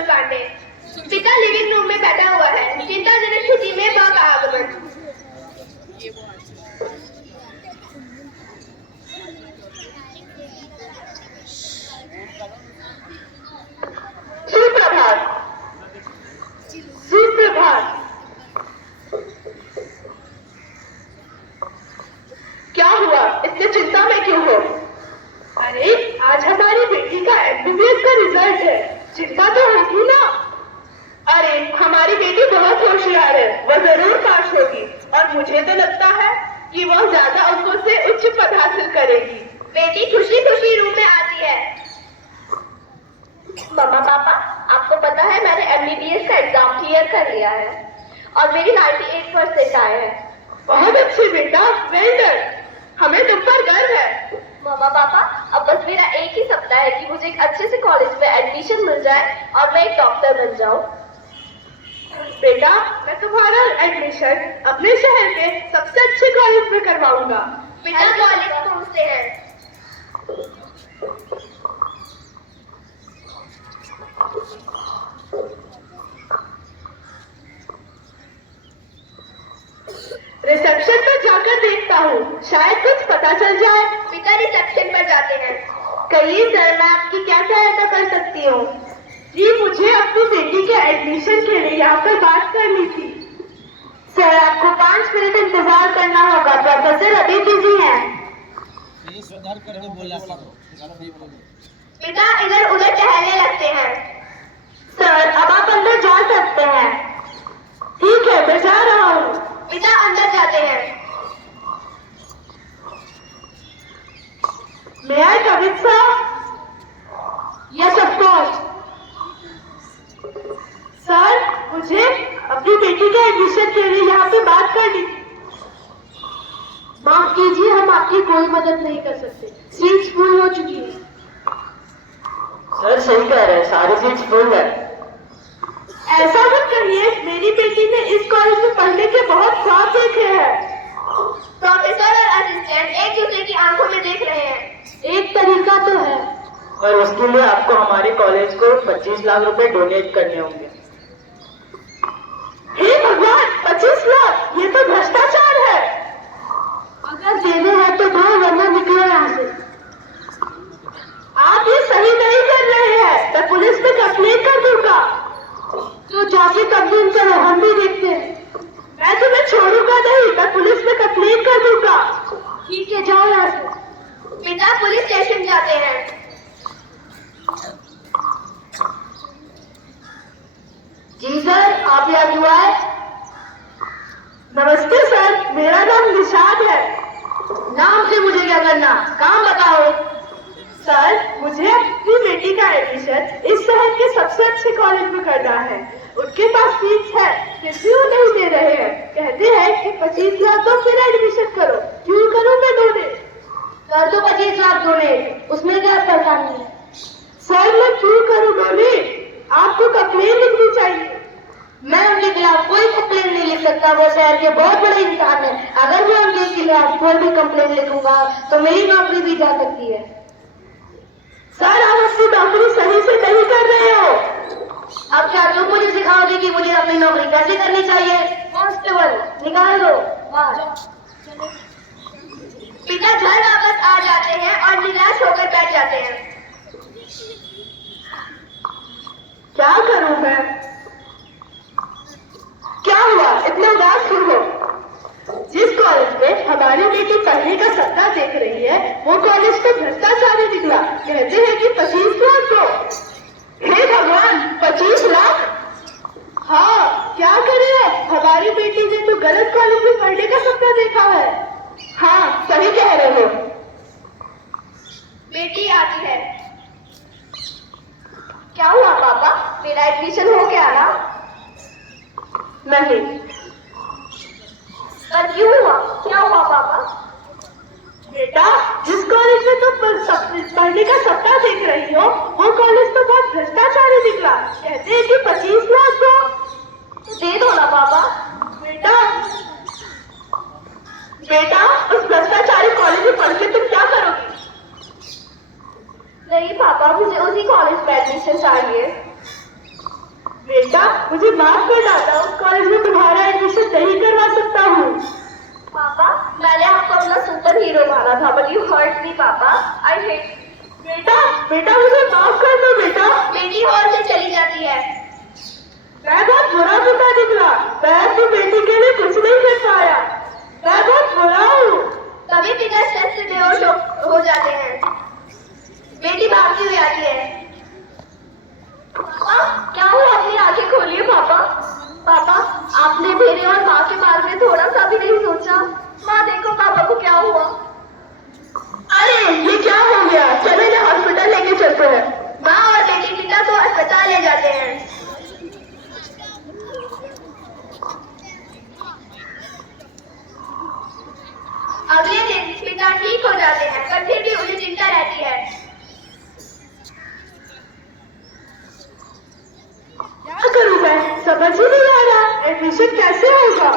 शोरगुल कांटे। पिता लिविंग रूम में बैठा हुआ है, चिंताजनक स्थिति में मां का आगमन। सुप्रभात, सुप्रभात। क्या हुआ? इतनी चिंता में क्यों हो? अरे आज हमारी बेटी का एमबीबीएस का रिजल्ट है, चिंता तो होगी ना। अरे हमारी बेटी बहुत होशियार है, वह जरूर पास होगी और मुझे तो लगता है कि वह ज्यादा अंकों से उच्च पद हासिल करेगी। बेटी खुशी खुशी रूम में आती है। मम्मा पापा, आपको पता है मैंने एमबीबीएस का एग्जाम क्लियर कर लिया है और मेरी 98% आए हैं। बहुत अच्छी बेटा, वेल डन, हमें तुम पर गर्व है। मम्मा पापा, अब बस मेरा एक ही सपना है कि मुझे एक अच्छे से कॉलेज में एडमिशन मिल जाए और मैं एक डॉक्टर बन जाऊं। बेटा, मैं तुम्हारा एडमिशन अपने शहर के सबसे अच्छे कॉलेज में करवाऊंगा। बेटा कॉलेज कौन से है? रिसेप्शन पर जाकर देखता हूँ, शायद कुछ पता चल जाए। पिता रिसेप्शन पर जाते हैं। कहिए सर, मैं आपकी क्या सहायता कर सकती हूँ? जी, मुझे अपनी बेटी के एडमिशन के लिए यहाँ पर बात करनी थी। सर, आपको 5 मिनट इंतजार करना होगा, प्रोफेसर अभी बिजी हैं। पिता इधर उधर टहलने लगते हैं। सर, अब आप अंदर जा सकते हैं। ठीक है, मैं जा रहा हूँ। पिता अंदर जाते हैं। May I come in, sir? Yes, of course. Sir, मुझे अपनी बेटी के एडमिशन के लिए यहाँ पे बात करनी थी। माफ कीजिए, हम आपकी कोई मदद नहीं कर सकते, सीट्स फुल हो चुकी है। सर सही कह रहे हैं, सारी सीट्स फुल है। ऐसा मत कहिए, मेरी बेटी ने इस कॉलेज में पढ़ने के बहुत ख्वाब देखे हैं। प्रोफेसर और असिस्टेंट एक दूसरे की आंखों में देख रहे हैं। एक तरीका तो है, और उसके लिए आपको हमारे कॉलेज को 25 लाख रुपए डोनेट करने होंगे। हे भगवान, 25 लाख, ये तो भ्रष्टाचार है। अगर देने हैं तो दो, वरना निकलो यहाँ से। आप ये सही नहीं कर रहे हैं, मैं पुलिस में कंप्लेंट कर दूंगा। तो जाके कंप्लेंट करो, हम भी देखते हैं। मैं तुम्हें छोड़ूंगा नहीं, मैं पुलिस में कंप्लेंट कर दूंगा। ठीक है, जाओ यहाँ से। पिता पुलिस स्टेशन जाते हैं। जी सर, आप यहाँ क्यों आए? नमस्ते सर, मेरा नाम निशाद है। नाम से मुझे क्या करना, काम बताओ। सर, मुझे अपनी बेटी का एडमिशन इस शहर के सबसे अच्छे कॉलेज में करना है। उनके पास फीस है, फिर भी वो नहीं दे रहे हैं। कहते हैं कि 25 लाख दो फिर एडमिशन करो। क्यों करूं मैं डोनेट? कर दो 25 लाख डोनेट, उसमें क्या परेशानी है? सर, मैं क्यों करूं डोनेट? आपको कंप्लेन लिखनी चाहिए। मैं उनके खिलाफ कोई कंप्लेन नहीं लिख सकता, वो शहर के बहुत बड़े इंसान है। अगर मैं उनके खिलाफ कोई भी कंप्लेन लिखूंगा तो मेरी नौकरी भी जा सकती है। सर, आप अपनी नौकरी सही से नहीं कर रहे हो। अब क्या तुम मुझे सिखाओगे कि मुझे अपनी नौकरी कैसे करनी चाहिए? कांस्टेबल, निकाल दो बाहर। पिता घर वापस आ जाते हैं और निराश होकर बैठ जाते हैं। क्या करूं मैं? क्या हुआ, इतना उदास क्यों हो? जिस कॉलेज में हमारी बेटी पढ़ने का सपना देख रही है, वो कॉलेज तो भ्रष्टाचारी निकला। कहते हैं कि 25 लाख दो। हे भगवान, 25 लाख? हाँ, क्या करें, हमारी बेटी ने तो गलत कॉलेज में पढ़ने का सपना देखा है। हाँ, सही कह रहे हो। बेटी आती है। क्या हुआ पापा, मेरा एडमिशन हो गया ना? नहीं। पर क्यों हुआ, क्या हुआ पापा? बेटा, जिस कॉलेज में तुम पढ़ने का सपना देख रही हो, वो कॉलेज तो बहुत भ्रष्टाचारी निकला। कहते हैं कि 25 लाख दो। तो दे दो ना पापा। बेटा, उस भ्रष्टाचारी कॉलेज में पढ़ के तुम क्या करोगी? नहीं पापा, मुझे उसी कॉलेज में एडमिशन चाहिए। बेटा मुझे माफ कर डाटा, उस कॉलेज में तुम्हारा एडमिशन नहीं करवा सकता हूँ। पापा, मैंने आपको अपना सुपर हीरो माना था, but you hurt me, पापा. I hate. बेटा बेटा मुझे माफ कर दो बेटा। बेटी हॉल से चली जाती है. मैं बहुत बुरा पिता निकला, मैं अपनी बेटी के लिए कुछ नहीं कर पाया, मैं बहुत बुरा हूँ। तभी पिता स्ट्रेस से बेहोश हो जाते हैं. बेटी भागती हुई आती है. पापा, क्या हुआ? अपनी आंखें खोलिए पापा. पापा, आपने मेरे और माँ के बारे में थोड़ा सा भी नहीं सोचा. माँ देखो पापा को क्या हुआ. अरे ये क्या हो गया, चलो इन्हें हॉस्पिटल लेके चलते हैं। माँ और बेटी पिता को अस्पताल ले जाते हैं. अगले दिन पिता ठीक हो जाते हैं, पर फिर भी उन्हें चिंता रहती है. क्या करूँ मैं, समझ ही नहीं आ रहा एडमिशन कैसे होगा।